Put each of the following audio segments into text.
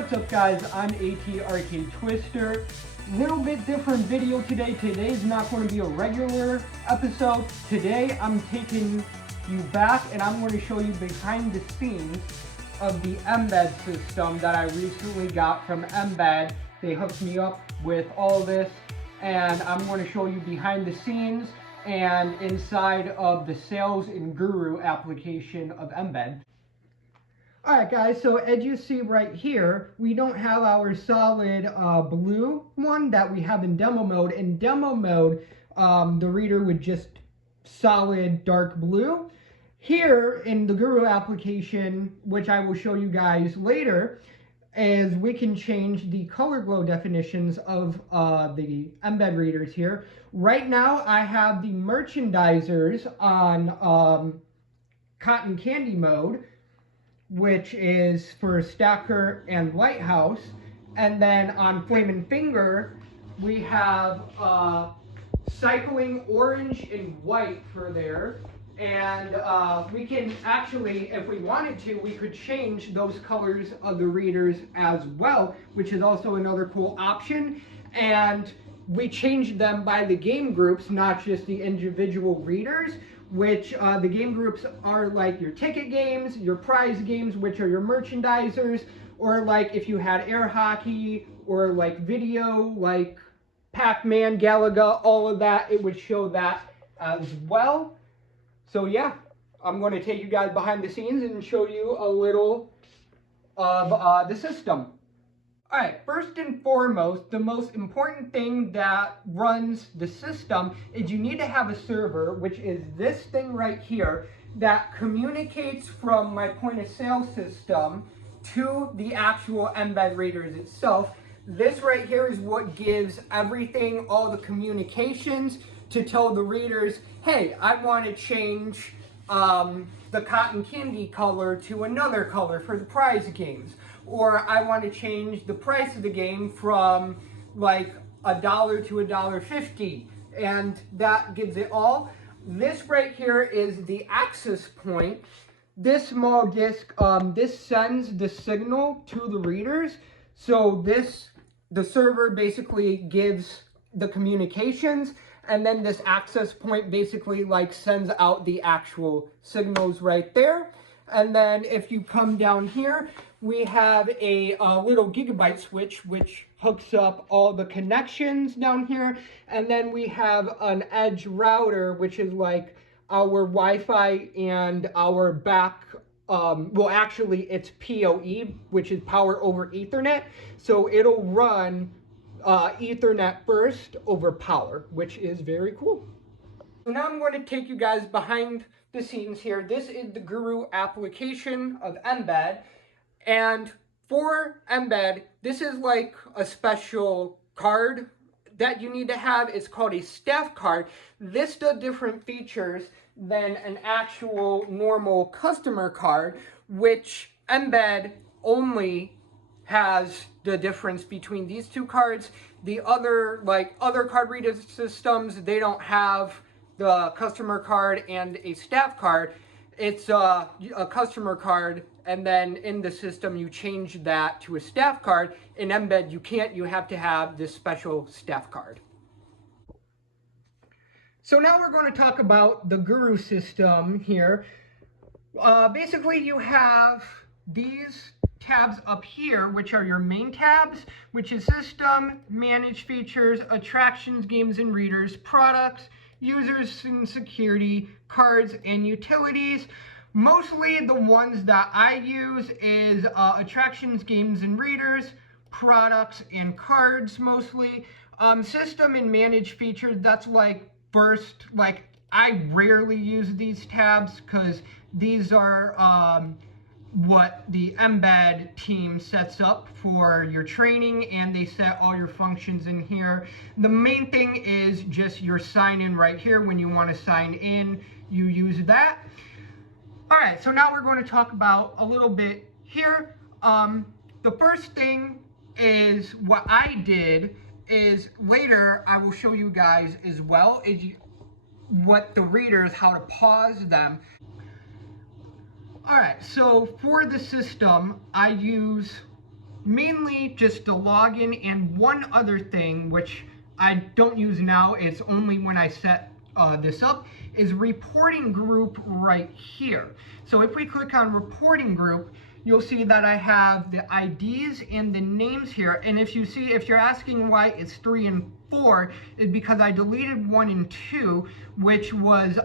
What's up guys, I'm AT Arcade Twister. Little bit different video today. Today's not going to be a regular episode. Today I'm taking you back and I'm going to show you behind the scenes of the Embed system that I recently got from Embed. They hooked me up with all this and I'm going to show you behind the scenes and inside of the Sales and Guru application of Embed. Alright guys, so as you see right here, we don't have our solid blue one that we have in demo mode. In demo mode, the reader would just solid dark blue. Here in the Guru application, which I will show you guys later, is we can change the color glow definitions of the Embed readers here. Right now, I have the merchandisers on cotton candy mode, which is for Stacker and Lighthouse. And then on Flamin' Finger, we have cycling orange and white for there. And we can actually, if we wanted to, we could change those colors of the readers as well, which is also another cool option. And we change them by the game groups, not just the individual readers, which the game groups are like your ticket games, your prize games, which are your merchandisers, or like if you had air hockey, or like video, like Pac-Man, Galaga, all of that, it would show that as well. So yeah, I'm going to take you guys behind the scenes and show you a little of the system. Alright, first and foremost, the most important thing that runs the system is you need to have a server, which is this thing right here, that communicates from my point of sale system to the actual Embed readers itself. This right here is what gives everything, all the communications to tell the readers, hey, I want to change the cotton candy color to another color for the prize games. Or I want to change the price of the game from like $1 to $1.50, and that gives it all. This right here is the access point. This small disk, this sends the signal to the readers. So the server basically gives the communications, and then this access point basically like sends out the actual signals right there. And then if you come down here, we have a little gigabyte switch which hooks up all the connections down here. And then we have an edge router, which is like our Wi-Fi and our back, well actually it's PoE, which is power over Ethernet. So it'll run Ethernet first over power, which is very cool. So now I'm going to take you guys behind the scenes here. This is the Guru application of Embed. And for Embed, this is like a special card that you need to have. It's called a staff card. This does different features than an actual normal customer card, which Embed only has the difference between these two cards. The other, like other card reader systems, they don't have the customer card and a staff card. It's a customer card, and then in the system you change that to a staff card. In Embed you can't, you have to have this special staff card. So now we're going to talk about the Guru system here. Basically you have these tabs up here, which are your main tabs, which is system, manage features, attractions, games and readers, products, users and security, cards and utilities. Mostly the ones that I use is attractions, games and readers, products and cards mostly. System and manage features, that's like first, like I rarely use these tabs because these are what the Embed team sets up for your training, and they set all your functions in here. The main thing is just your sign in right here. When you want to sign in, you use that. Alright, so now we're going to talk about a little bit here. The first thing is what I did is later I will show you guys as well is what the readers, how to pause them. Alright, so for the system, I use mainly just the login and one other thing, which I don't use now, it's only when I set this up, is reporting group right here. So if we click on reporting group, you'll see that I have the IDs and the names here. And if you're asking why it's 3 and 4, is because I deleted 1 and 2, which was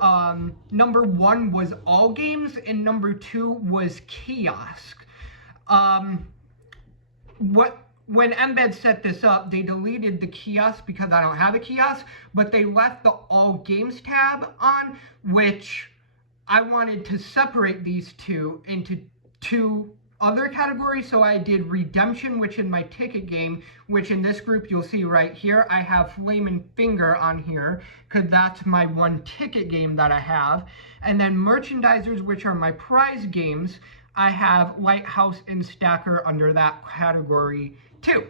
number 1 was all games and number 2 was kiosk. When Embed set this up, they deleted the kiosk because I don't have a kiosk, but they left the all games tab on, which I wanted to separate these two into two other categories. So I did redemption, which is my ticket game, which in this group you'll see right here, I have Flame and Finger on here because that's my one ticket game that I have. And then merchandisers, which are my prize games, I have Lighthouse and Stacker under that category too,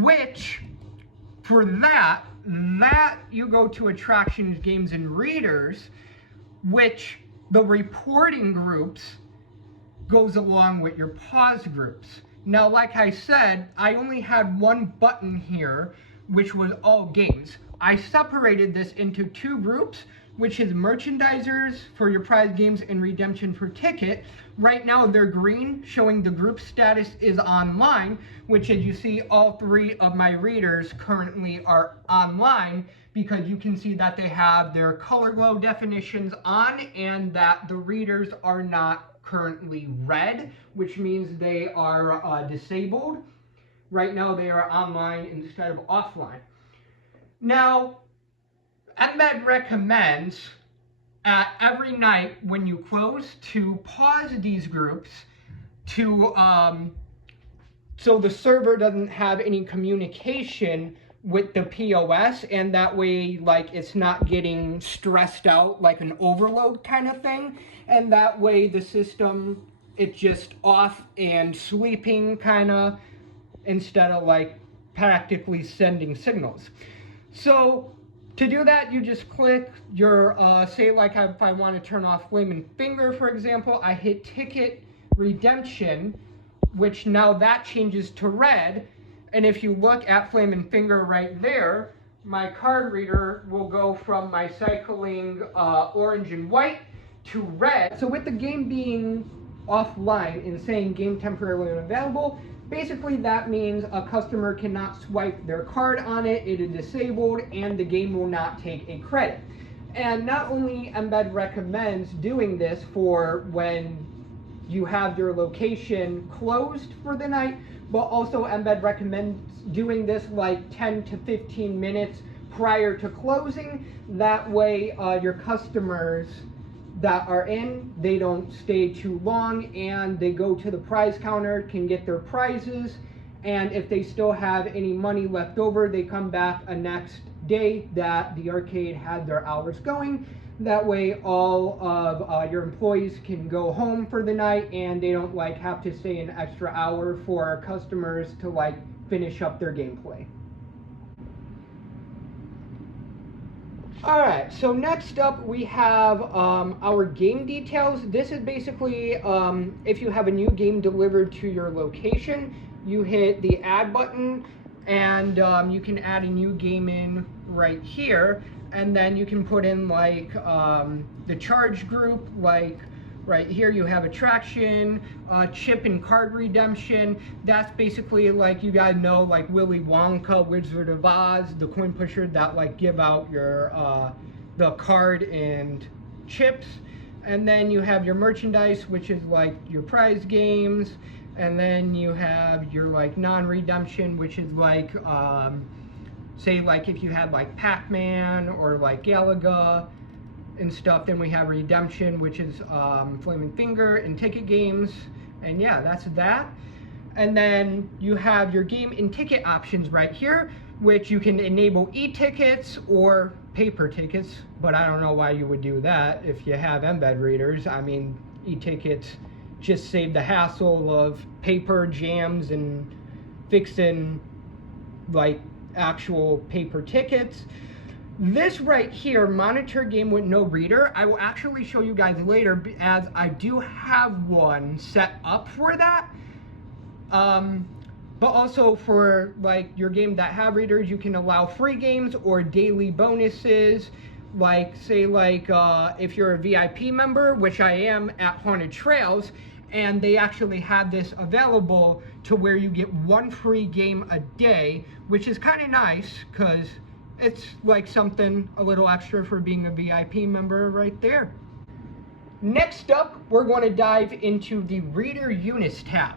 which for that you go to attractions, games, and readers, which the reporting groups goes along with your pause groups. Now, like I said, I only had one button here, which was all games. I separated this into two groups, which is merchandisers for your prize games and redemption for ticket. Right now they're green, showing the group status is online, which as you see, all 3 of my readers currently are online, because you can see that they have their color glow definitions on and that the readers are not currently red, which means they are disabled. Right now they are online instead of offline. Now, Embed recommends every night when you close to pause these groups to so the server doesn't have any communication with the POS, and that way like it's not getting stressed out like an overload kind of thing, and that way the system, it's just off and sleeping kind of, instead of like practically sending signals. So to do that, you just click your, say like if I want to turn off Flame and Finger, for example, I hit Ticket Redemption, which now that changes to red. And if you look at Flame and Finger right there, my card reader will go from my cycling orange and white to red. So with the game being offline and saying game temporarily unavailable, basically that means a customer cannot swipe their card on it, it is disabled, and the game will not take a credit. And not only Embed recommends doing this for when you have your location closed for the night, but also Embed recommends doing this like 10 to 15 minutes prior to closing. That way your customers that are in, they don't stay too long and they go to the prize counter, can get their prizes, and if they still have any money left over, they come back a next day that the arcade had their hours going. That way all of your employees can go home for the night and they don't like have to stay an extra hour for customers to like finish up their gameplay. Alright, so next up we have our game details. This is basically if you have a new game delivered to your location, you hit the add button and you can add a new game in right here, and then you can put in like the charge group, like right here you have attraction, chip and card redemption. That's basically like, you guys know, like Willy Wonka, Wizard of Oz, the coin pusher that like give out your the card and chips. And then you have your merchandise, which is like your prize games. And then you have your like non-redemption, which is like say like if you had like Pac-Man or like Galaga and stuff. Then we have redemption, which is Flame and Finger and ticket games. And yeah, that's that. And then you have your game and ticket options right here, which you can enable e-tickets or paper tickets, but I don't know why you would do that if you have Embed readers. I mean, e-tickets just save the hassle of paper jams and fixing like actual paper tickets. This right here, monitor game with no reader, I will actually show you guys later, as I do have one set up for that. But But also for like your game that have readers, you can allow free games or daily bonuses. Like say like if you're a VIP member, which I am at Haunted Trails, and they actually have this available to where you get one free game a day, which is kind of nice because it's like something a little extra for being a VIP member right there. Next up, we're going to dive into the Reader Units tab.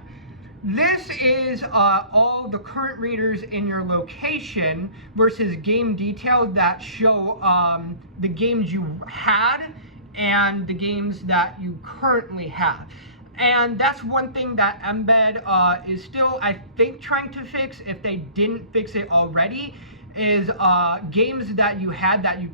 This is all the current readers in your location versus game details that show the games you had and the games that you currently have. And that's one thing that Embed is still, I think, trying to fix, if they didn't fix it already, is games that you had that you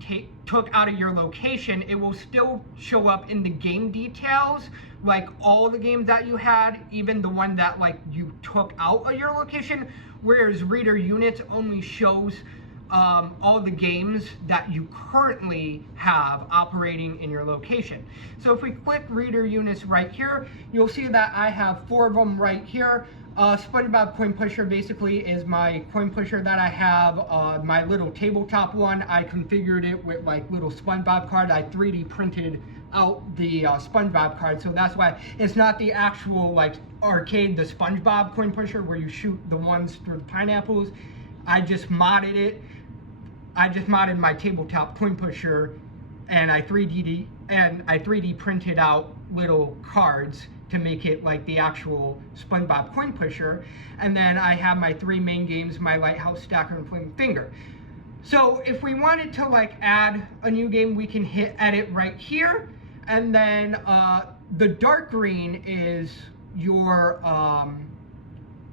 took out of your location, it will still show up in the game details, like all the games that you had, even the one that like you took out of your location, whereas Reader Units only shows all the games that you currently have operating in your location. So if we click Reader Units right here, you'll see that I have 4 of them right here. SpongeBob Coin Pusher basically is my coin pusher that I have. My little tabletop one, I configured it with like little SpongeBob card. I 3D printed out the SpongeBob card, so that's why it's not the actual like arcade, the SpongeBob Coin Pusher where you shoot the ones through the pineapples. I just modded it. I just modded my tabletop coin pusher, and I 3D printed out little cards to make it like the actual SpongeBob coin pusher. And then I have my 3 main games, my Lighthouse, Stacker, and Flaming Finger. So if we wanted to like add a new game, we can hit edit right here, and then the dark green is your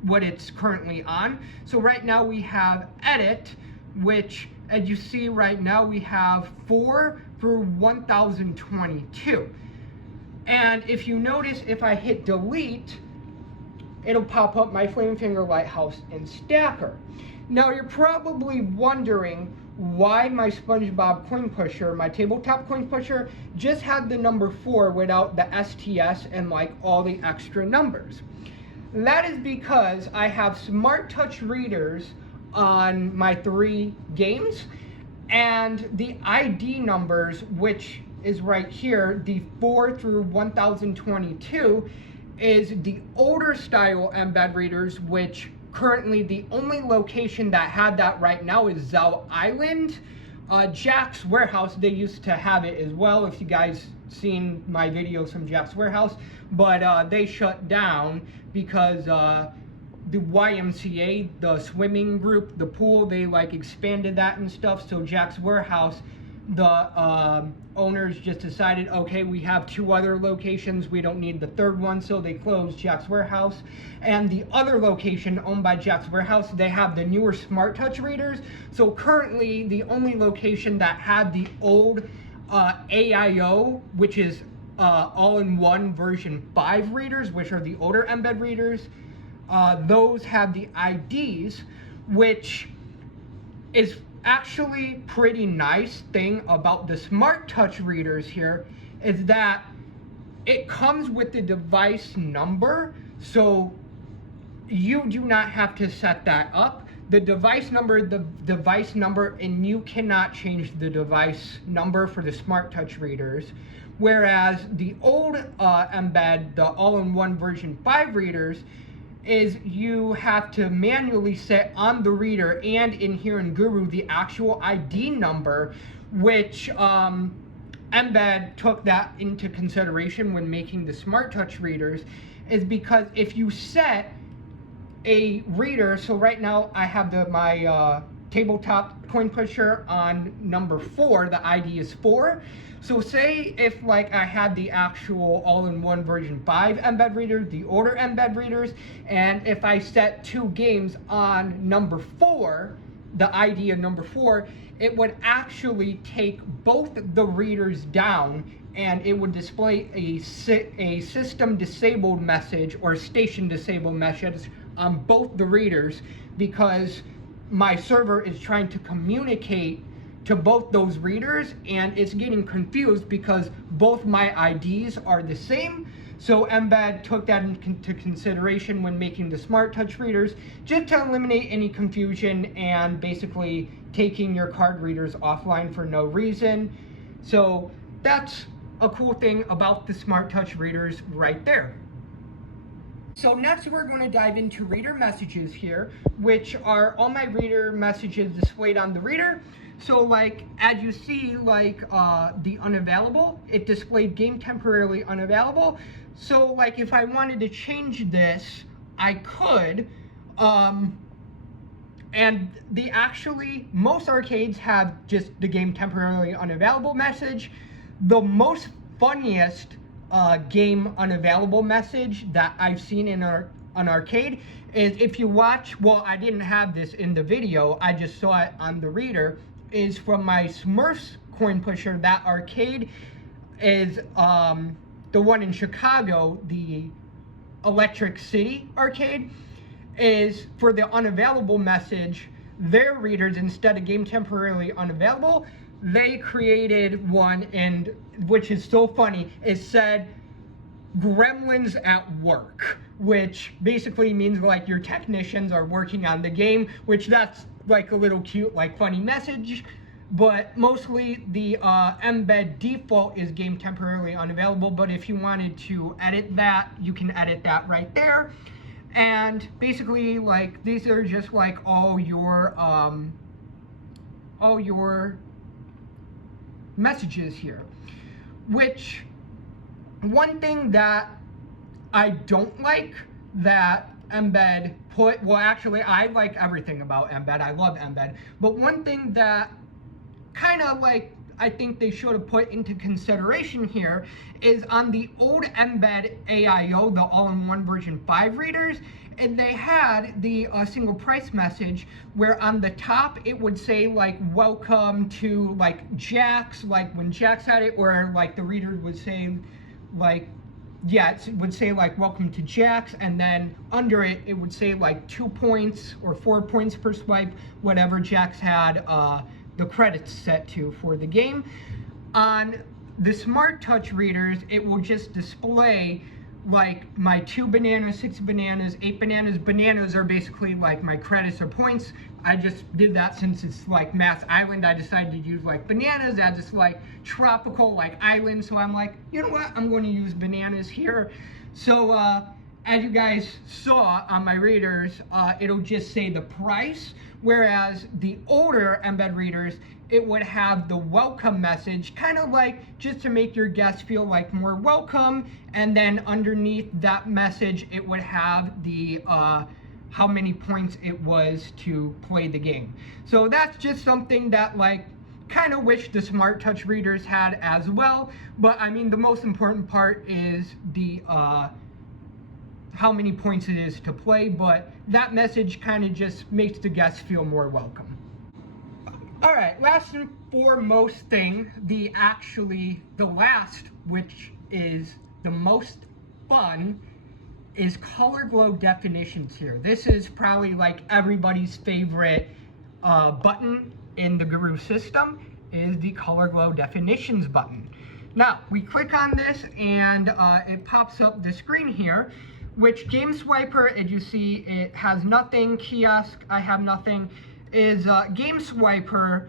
what it's currently on. So right now we have edit, which as you see right now we have 4 through 1022. And if you notice, if I hit delete, it'll pop up my Flaming Finger, Lighthouse, and Stacker. Now you're probably wondering why my SpongeBob coin pusher, my tabletop coin pusher, just had the number 4 without the STS and like all the extra numbers. That is because I have Smart Touch readers on my 3 games, and the ID numbers, which is right here, the 4 through 1022, is the older style Embed readers, which currently the only location that had that right now is Zao Island. Jack's Warehouse, they used to have it as well, if you guys seen my videos from Jack's Warehouse, but they shut down because the YMCA, the swimming group, the pool, they like expanded that and stuff. So Jack's Warehouse, the owners just decided, okay, we have 2 other locations, we don't need the 3rd one, so they closed Jack's Warehouse. And the other location owned by Jack's Warehouse, they have the newer Smart Touch readers. So currently the only location that had the old AIO, which is all-in-one version 5 readers, which are the older Embed readers, those have the IDs, which is actually pretty nice thing about the Smart Touch readers here is that it comes with the device number, so you do not have to set that up. The device number, and you cannot change the device number for the Smart Touch readers. Whereas the old Embed, the all-in-one version 5 readers, is you have to manually set on the reader and in here in Guru the actual ID number, which Embed took that into consideration when making the Smart Touch readers, is because if you set a reader, so right now I have my tabletop coin pusher on number 4, the ID is 4. So say if like I had the actual all-in-one version 5 Embed reader, the older Embed readers, and if I set 2 games on number 4, the ID of number 4, it would actually take both the readers down, and it would display a system disabled message or station disabled message on both the readers, because my server is trying to communicate to both those readers and it's getting confused because both my IDs are the same. So Embed took that into consideration when making the smart touch readers, just to eliminate any confusion and basically taking your card readers offline for no reason. So that's a cool thing about the smart touch readers right there. So next we're going to dive into reader messages here, which are all my reader messages displayed on the reader. So like, as you see, like the unavailable, it displayed game temporarily unavailable. So like if I wanted to change this, I could. And most arcades have just the game temporarily unavailable message. The most funniest game unavailable message that I've seen in an arcade is, if you watch, well, I didn't have this in the video, I just saw it on the reader, is from my Smurfs coin pusher. That arcade is the one in Chicago, the Electric City arcade, is for the unavailable message. Their readers, instead of game temporarily unavailable, they created one, and which is so funny, it said gremlins at work, which basically means like your technicians are working on the game, which that's like a little cute, like funny message. But mostly the Embed default is game temporarily unavailable, but if you wanted to edit that, you can edit that right there. And basically, like, these are just like all your messages here. Which, one thing that I don't like that Embed put, well actually I like everything about Embed, I love Embed, but one thing that kind of like I think they should have put into consideration here is on the old Embed AIO, the all-in-one version 5 readers, and they had the single price message where on the top it would say like welcome to like Jack's, like when Jack's had it, or like the reader would say like, yeah, it would say like welcome to Jack's, and then under it it would say like 2 points or 4 points per swipe, whatever Jack's had the credits set to for the game. On the smart touch readers, it will just display like my 2 bananas, 6 bananas, 8 bananas. Bananas are basically like my credits or points. I just did that since it's like Mass Island. I decided to use like bananas as it's like tropical, like island. So I'm like, you know what? I'm going to use bananas here. So as you guys saw on my readers, it'll just say the price. Whereas the older Embed readers, it would have the welcome message, kind of like just to make your guests feel like more welcome. And then underneath that message, it would have the how many points it was to play the game. So that's just something that like kind of wish the smart touch readers had as well. But I mean, the most important part is the how many points it is to play, but that message kind of just makes the guests feel more welcome. All right, last and foremost thing, the last, which is the most fun, is color glow definitions here. This is probably like everybody's favorite button in the Guru system, is the color glow definitions button. Now, we click on this and it pops up the screen here, which Game Swiper, as you see, it has nothing. Kiosk, I have nothing. Is Game Swiper.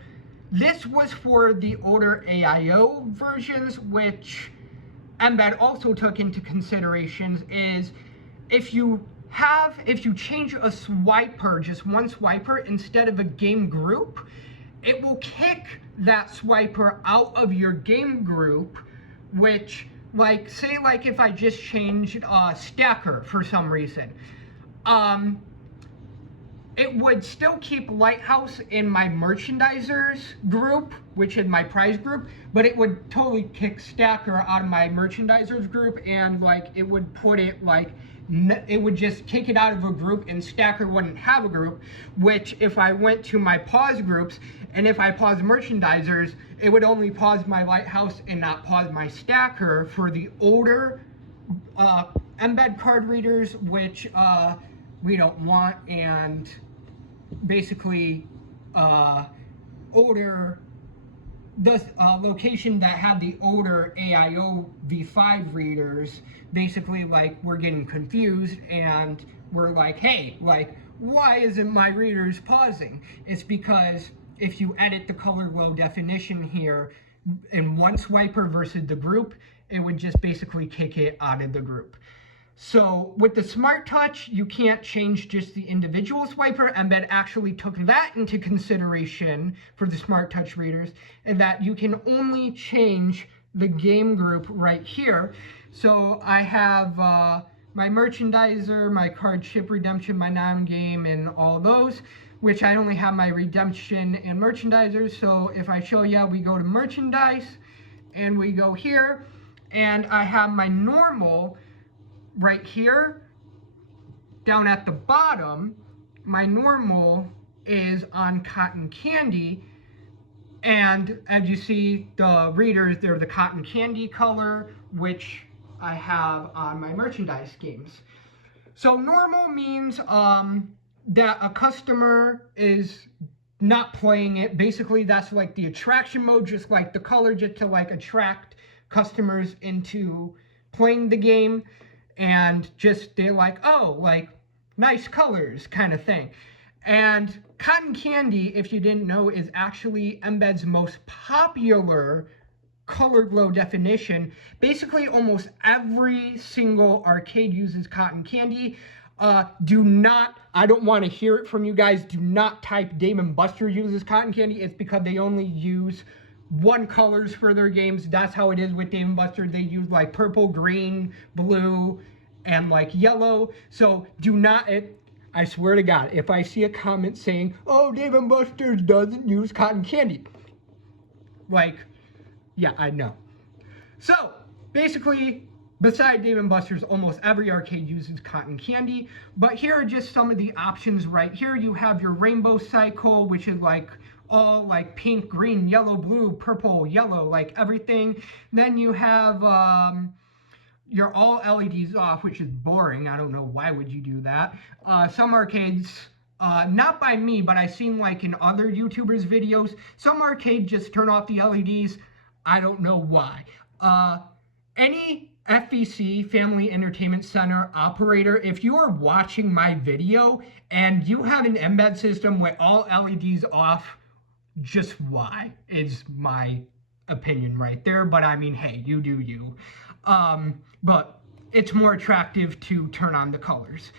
This was for the older AIO versions, which Embed also took into considerations, is if you change a swiper, just one swiper, instead of a game group, it will kick that swiper out of your game group, which, like, say like if I just changed Stacker for some reason, it would still keep Lighthouse in my merchandisers group, which is my prize group, but it would totally kick Stacker out of my merchandisers group, and like it would put it like, it would just kick it out of a group and Stacker wouldn't have a group, which if I went to my pause groups, and if I pause merchandisers, it would only pause my Lighthouse and not pause my Stacker for the older Embed card readers, which we don't want, and basically older the location that had the older AIO V5 readers, basically like we're getting confused and we're like, hey, like, why isn't my readers pausing? It's because if you edit the color low definition here in one swiper versus the group, it would just basically kick it out of the group. So with the Smart Touch, you can't change just the individual swiper. Embed actually took that into consideration for the Smart Touch readers, and that you can only change the game group right here. So I have my merchandiser, my card ship redemption, my non-game, and all those, which I only have my redemption and merchandisers. So if I show you, we go to merchandise, and we go here, and I have my normal right here. Down at the bottom, my normal is on cotton candy, and as you see, the readers, they're the cotton candy color, which I have on my merchandise games. So normal means that a customer is not playing it. Basically, that's like the attraction mode, just like the color, just to like attract customers into playing the game. And just they're like, oh, like nice colors kind of thing. And cotton candy, if you didn't know, is actually Embed's most popular color glow definition. Basically, almost every single arcade uses cotton candy. I don't want to hear it from you guys. Do not type Dave & Buster uses cotton candy. It's because they only use one colors for their games. That's how it is with Dave & Buster. They use like purple, green, blue, and like yellow. So do not, I swear to God, if I see a comment saying, oh, Dave & Buster's doesn't use cotton candy, like, yeah, I know. So basically, besides Dave & Buster's, almost every arcade uses cotton candy. But here are just some of the options right here. You have your rainbow cycle, which is like all like pink, green, yellow, blue, purple, yellow, like everything. Then you have your all LEDs off, which is boring. I don't know, why would you do that? Some arcades, not by me, but I've seen like in other YouTubers' videos, some arcades just turn off the LEDs. I don't know why. Any FEC, Family Entertainment Center operator, if you are watching my video and you have an Embed system with all LEDs off, just why is my opinion right there. But I mean, hey, you do you. But it's more attractive to turn on the colors.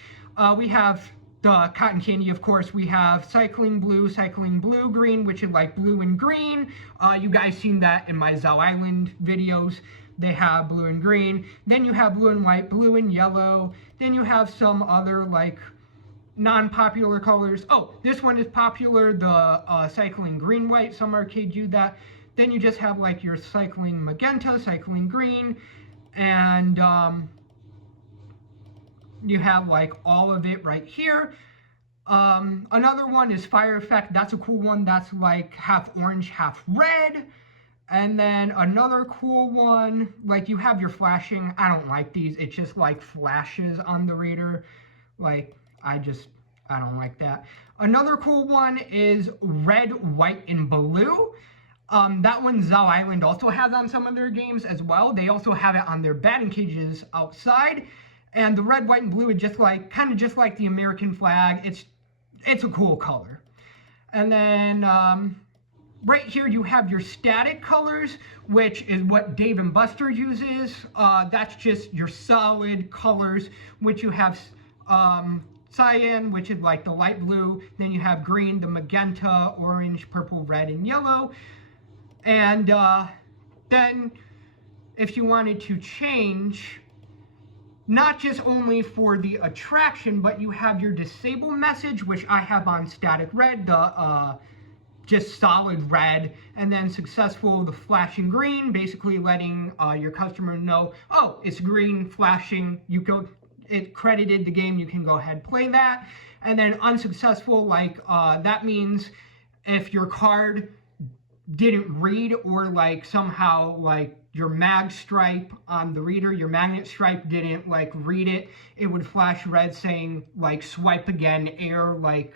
We have the cotton candy, of course. We have cycling blue, green, which is like blue and green. You guys seen that in my Zao Island videos. They have blue and green. Then you have blue and white, blue and yellow. Then you have some other like non-popular colors. Oh, this one is popular, the cycling green white. Some arcades do that. Then you just have like your cycling magenta, cycling green, and you have like all of it right here. Another one is fire effect. That's a cool one. That's like half orange, half red. And then another cool one, like you have your flashing. I don't like these. It's just like flashes on the reader. Like, I don't like that. Another cool one is red, white, and blue. That one Zao Island also has on some of their games as well. They also have it on their batting cages outside. And the red, white, and blue is just like, kind of just like the American flag. It's a cool color. And then right here you have your static colors, which is what Dave & Buster uses. That's just your solid colors, which you have cyan, which is like the light blue. Then you have green, the magenta, orange, purple, red, and yellow. And then if you wanted to change, not just only for the attraction, but you have your disable message, which I have on static red, the just solid red, and then successful, the flashing green, basically letting your customer know, oh, it's green flashing, it credited the game, you can go ahead and play that. And then unsuccessful, like that means if your card didn't read, or like somehow like your mag stripe on the reader, your magnet stripe didn't like read it, it would flash red saying like swipe again, error, like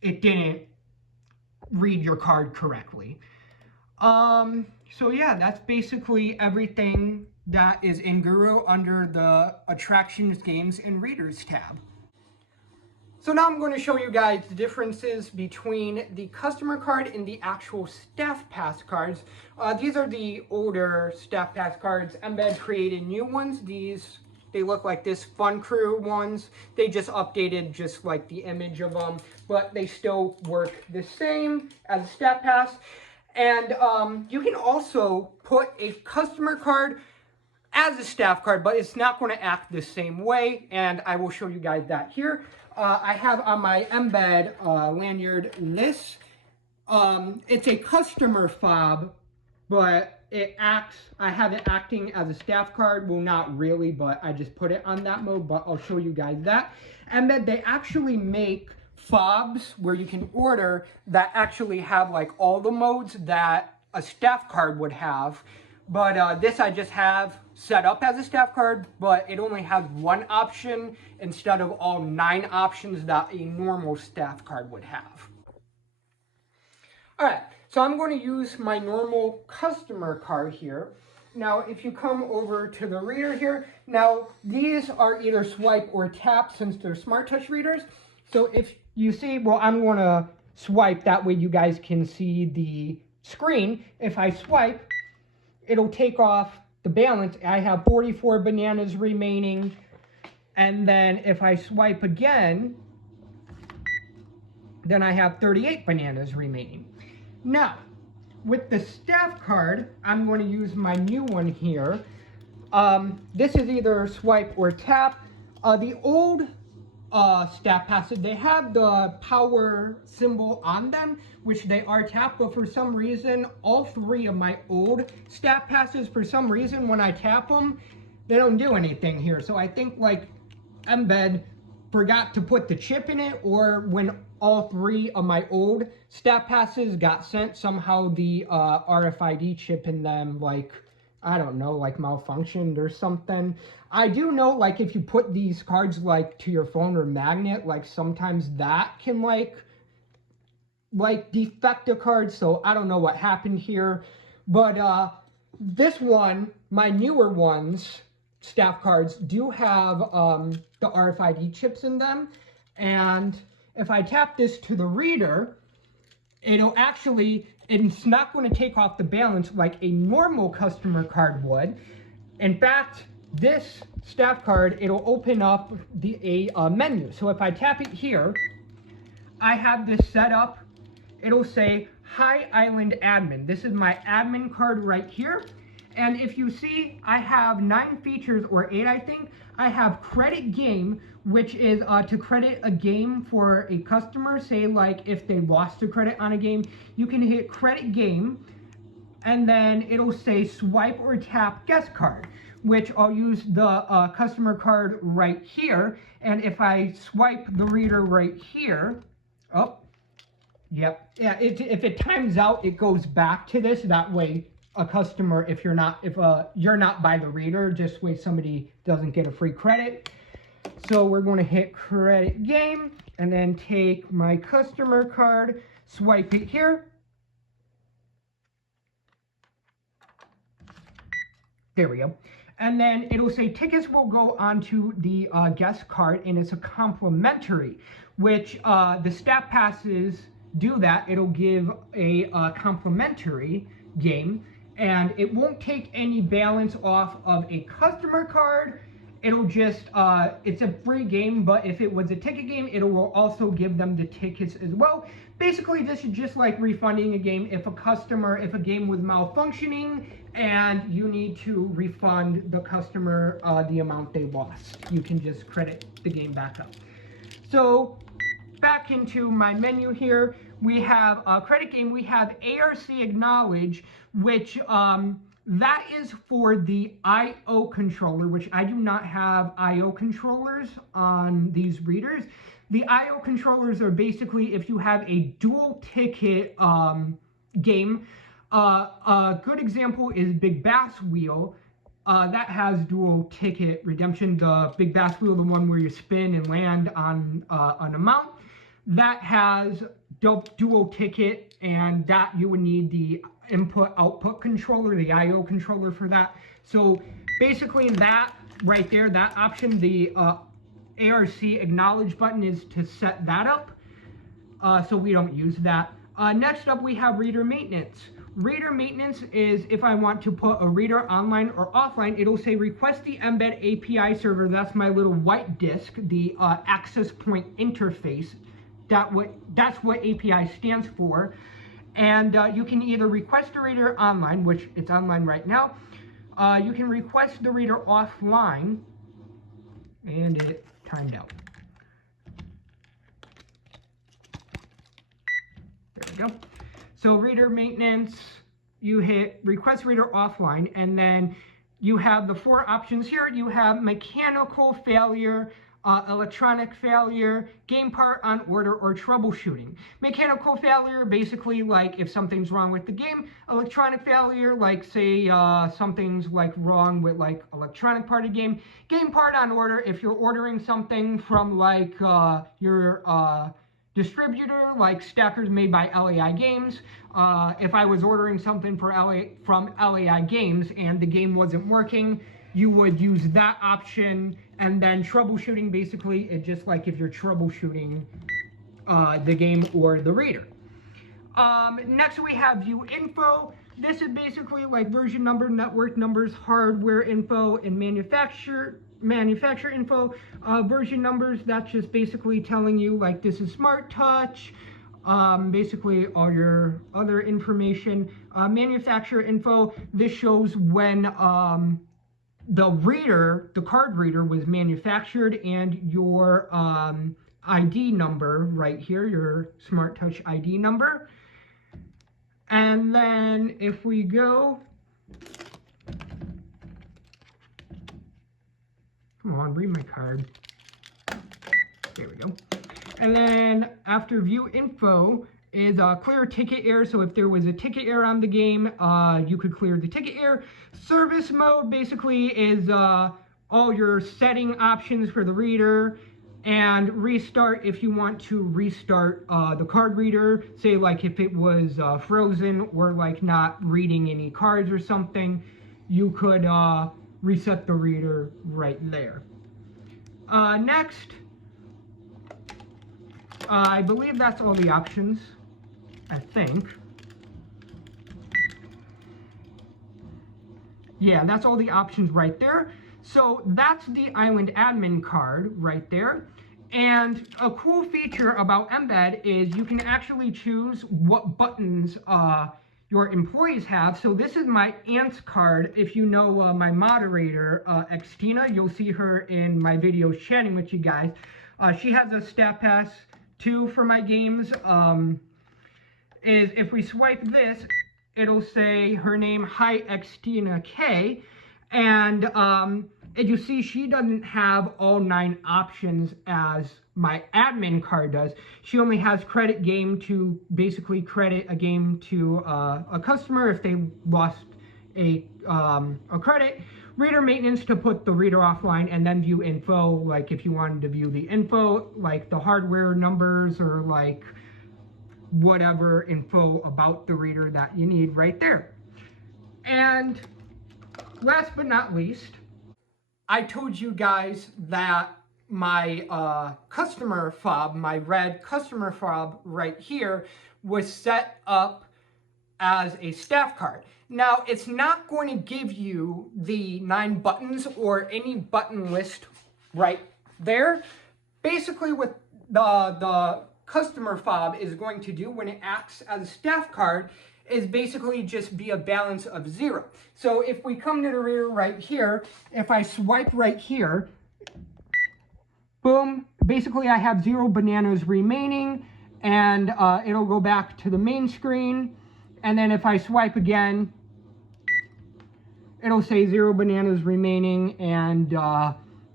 it didn't read your card correctly. So yeah, that's basically everything that is in Guru under the Attractions, Games, and Readers tab. So now I'm going to show you guys the differences between the customer card and the actual staff pass cards. These are the older staff pass cards. Embed created new ones. They look like this Fun Crew ones. They just updated just like the image of them, but they still work the same as a staff pass. And you can also put a customer card as a staff card, but it's not going to act the same way, and I will show you guys that here. I have on my Embed lanyard this. It's a customer fob, but I have it acting as a staff card. Well, not really, but I just put it on that mode, but I'll show you guys that. Embed, they actually make fobs where you can order that actually have like all the modes that a staff card would have. But this I just have set up as a staff card, but it only has one option instead of all 9 options that a normal staff card would have. Alright, so I'm going to use my normal customer card here. Now, if you come over to the reader here, now these are either swipe or tap since they're Smart Touch readers. So if you see, well, I'm going to swipe, that way you guys can see the screen. If I swipe, it'll take off the balance. I have 44 bananas remaining. And then if I swipe again, then I have 38 bananas remaining. Now, with the staff card, I'm going to use my new one here. This is either swipe or tap. The old staff passes, they have the power symbol on them, which they are tapped, but for some reason, all 3 of my old staff passes, for some reason, when I tap them, they don't do anything here. So I think like Embed forgot to put the chip in it, or when all 3 of my old staff passes got sent, somehow the RFID chip in them, like, I don't know, like malfunctioned or something. I do know, like, if you put these cards like to your phone or magnet, like sometimes that can like defect a card. So I don't know what happened here, but this one, my newer ones, staff cards do have the RFID chips in them, and if I tap this to the reader, it'll actually, it's not going to take off the balance like a normal customer card would. In fact, this staff card, it'll open up a menu. So if I tap it here, I have this set up. It'll say, Hi Island Admin. This is my admin card right here. And if you see, I have 9 features, or 8, I think. I have credit game, which is to credit a game for a customer. Say like if they lost a credit on a game, you can hit credit game, and then it'll say swipe or tap guest card, which I'll use the customer card right here. And if I swipe the reader right here, oh, yep, yeah, if it times out, it goes back to this. That way, a customer, if you're not by the reader, just way somebody doesn't get a free credit. So we're going to hit credit game, and then take my customer card, swipe it here. There we go. And then it'll say tickets will go onto the guest card, and it's a complimentary, which the staff passes do that. It'll give a complimentary game, and it won't take any balance off of a customer card. It'll just, it's a free game, but if it was a ticket game, it will also give them the tickets as well. Basically, this is just like refunding a game. If a game was malfunctioning and you need to refund the customer the amount they lost, you can just credit the game back up. So back into my menu here, we have a credit game. We have ARC Acknowledge, which that is for the I/O controller, which I do not have I/O controllers on these readers. The I/O controllers are basically if you have a dual ticket game. A good example is Big Bass Wheel. That has dual ticket redemption. The Big Bass Wheel, the one where you spin and land on an amount, that has dual ticket, and that you would need the input output controller, the IO controller for that. So basically that right there, that option, the ARC acknowledge button is to set that up. So we don't use that. Next up, we have reader maintenance. Reader maintenance is if I want to put a reader online or offline, it'll say request the Embed API server. That's my little white disk, the access point interface. That's what API stands for. And you can either request a reader online, which it's online right now. You can request the reader offline, and it timed out. There we go. So reader maintenance, you hit request reader offline, and then you have the 4 options here. You have mechanical failure, electronic failure, game part on order, or troubleshooting. Mechanical failure, basically like if something's wrong with the game. Electronic failure, like say something's like wrong with like electronic part of the game. Game part on order, if you're ordering something from like your distributor, like Stackers made by LAI Games. If I was ordering something from LAI Games and the game wasn't working, you would use that option. And then troubleshooting, basically, it's just like if you're troubleshooting the game or the reader. Next we have view info. This is basically like version number, network numbers, hardware info, and manufacturer info. Version numbers, that's just basically telling you like this is Smart Touch, basically all your other information. Manufacturer info, this shows when the reader, the card reader, was manufactured, and your ID number right here, your Smart Touch ID number. And then if we go, come on, read my card. There we go. And then after view info is clear ticket error. So if there was a ticket error on the game, you could clear the ticket error. Service mode basically is all your setting options for the reader. And restart, if you want to restart the card reader, say like if it was frozen or like not reading any cards or something, you could reset the reader right there. Next, I believe that's all the options, I think. Yeah, that's all the options right there. So that's the Island admin card right there. And a cool feature about Embed is you can actually choose what buttons your employees have. So this is my aunt's card. If you know my moderator, Xtina, you'll see her in my videos chatting with you guys. She has a Stat Pass 2 for my games. Is if we swipe this, it'll say her name, Hi Xtina K. And as you see, she doesn't have all 9 options as my admin card does. She only has credit game to basically credit a game to a customer if they lost a credit. Reader maintenance to put the reader offline, and then view info, like if you wanted to view the info, like the hardware numbers or like whatever info about the reader that you need right there. And last but not least, I told you guys that my customer fob, my red customer fob right here, was set up as a staff card. Now, it's not going to give you the 9 buttons or any button list right there. Basically, what the customer fob is going to do when it acts as a staff card is basically just be a balance of 0. So if we come to the rear right here, if I swipe right here, boom, basically I have 0 bananas remaining, and it'll go back to the main screen. And then if I swipe again, it'll say 0 bananas remaining, and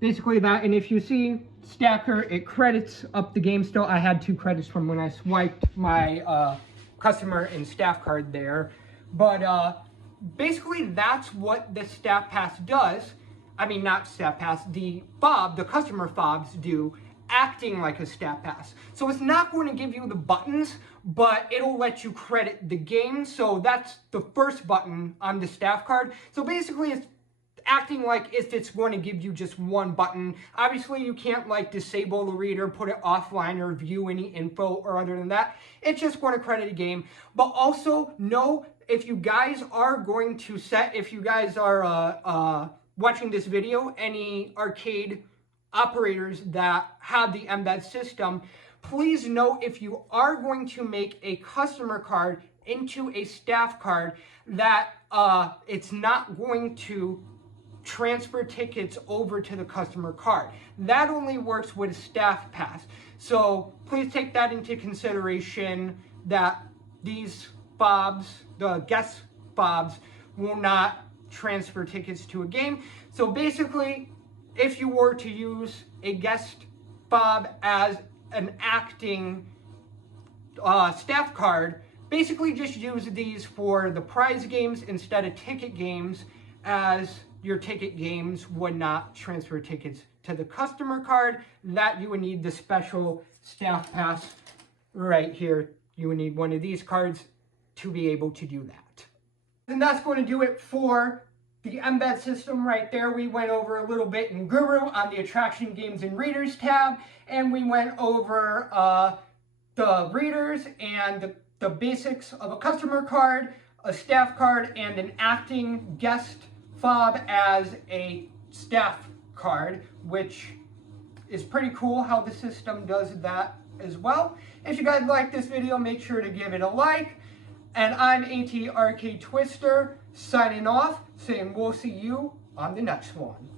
basically that. And if you see Stacker, it credits up the game still. I had 2 credits from when I swiped my customer and staff card there. But basically that's what the Staff Pass does. I mean, not Staff Pass, the fob, the customer fobs do acting like a staff pass. So it's not going to give you the buttons, but it'll let you credit the game. So that's the first button on the staff card. So basically it's acting like if it's going to give you just one button. Obviously you can't like disable the reader, put it offline, or view any info or other than that. It's just going to credit a game. But also know, if you guys are going to set, if you guys are watching this video, any arcade operators that have the Embed system, please note, if you are going to make a customer card into a staff card, that it's not going to transfer tickets over to the customer card. That only works with staff pass. So please take that into consideration, that these fobs, the guest fobs, will not transfer tickets to a game. So basically, if you were to use a guest fob as an acting staff card, basically just use these for the prize games instead of ticket games, as your ticket games would not transfer tickets to the customer card. That you would need the special staff pass right here. You would need one of these cards to be able to do that. And that's going to do it for the Embed system right there. We went over a little bit in Guru on the Attraction Games and Readers tab, and we went over the readers and the basics of a customer card, a staff card, and an acting guest fob as a staff card, which is pretty cool how the system does that as well. If you guys like this video, make sure to give it a like. And I'm AT Arcade Twister, signing off, saying we'll see you on the next one.